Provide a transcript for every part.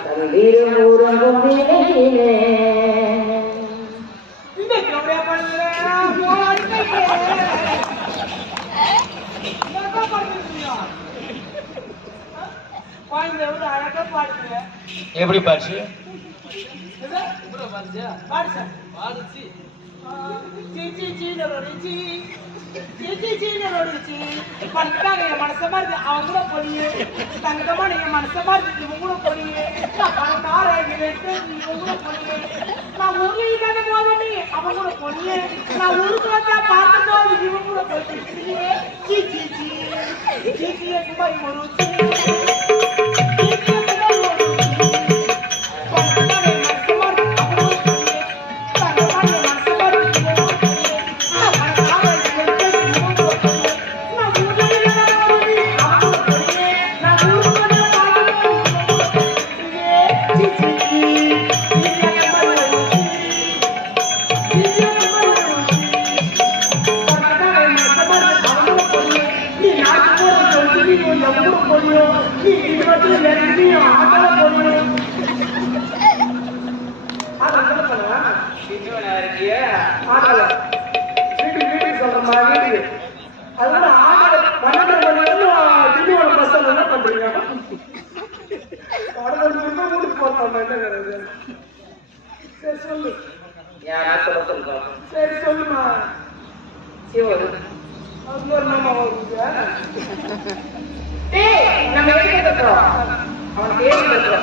தண்ணீரும் ஊரங்கும் நிலையிலே எப்படி பாடுச்சு? மனசமா இருக்கு அவன் கூட பொழியே தங்கமா நீங்க மனசமா இருக்கு இவன் கூட பொழியே இவன் கூட பொழியே நான் ஊருக்கு தானே போதே அவன் கூட பொழியே நான் ஊருக்கு வந்தா பார்த்துட்டோம் இவன் கூட பொழியே சரி சொல்லுமா நம்ம அவன் கேட்டு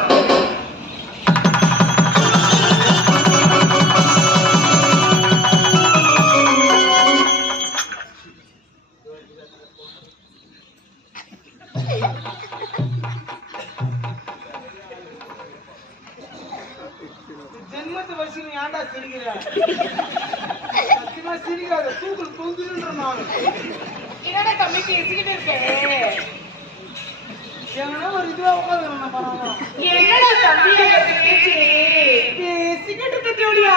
ஜென்மத்தை வச்சு நீ ஏன்டா சிரிக்கிற? சத்தியமா சிரிக்காத, தூக்குல தொங்குன்ற நான் என்னடா தம்பி பேசிக்கிட்டு இருக்கேன். எங்கன்னா ஒரு இதுவா உட்காந்து பரவாயில்ல. என்னடா தம்பி பேச்சு பேசிக்கிட்டு இருக்கோடியா?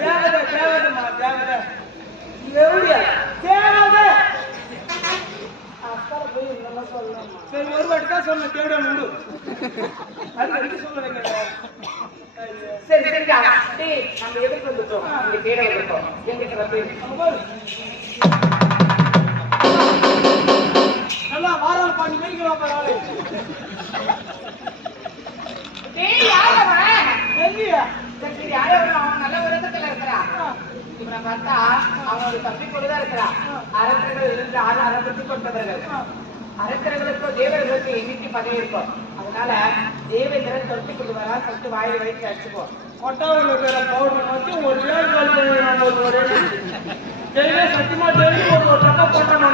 தேவதை தேவதைமா தேவதை எவ்வளியா தேவதை அப்பால போய் நல்லா சொல்லலாம். சரி ஒரு வாட்டி தான் சொன்ன தேவடா உண்டு அது சொல்ல வைக்க. சரி சரிக்கா நம்ம எதுக்கு வந்துட்டோம்? இங்க தேட வந்துட்டோம். எங்கிட்ட பேர் நல்லா வாரால் பாண்டி மேய்க்கலாம் பரவாயில்ல. அவன் நல்ல விரதத்துல இருக்கிறான். இவனை பார்த்தா அவனோட தம்பி கொண்டுதான் இருக்கிறான். அரக்கர்கள் அறப்பத்தி கொண்டவர்கள். அரக்கர்களுக்கோ தேவர்களுக்கு எண்ணிக்கை பதவி இருக்கும். அதனால தேவேந்திரன் தொட்டி கொண்டு வரா சொல்லிட்டு வாயில் வரைக்கும் அடிச்சுப்போம். கொட்டாவில் இருக்கிற பவுடர் வச்சு ஒரு டெய்லி சத்தியமா டெய்லி ஒரு டப்பா போட்டோம்.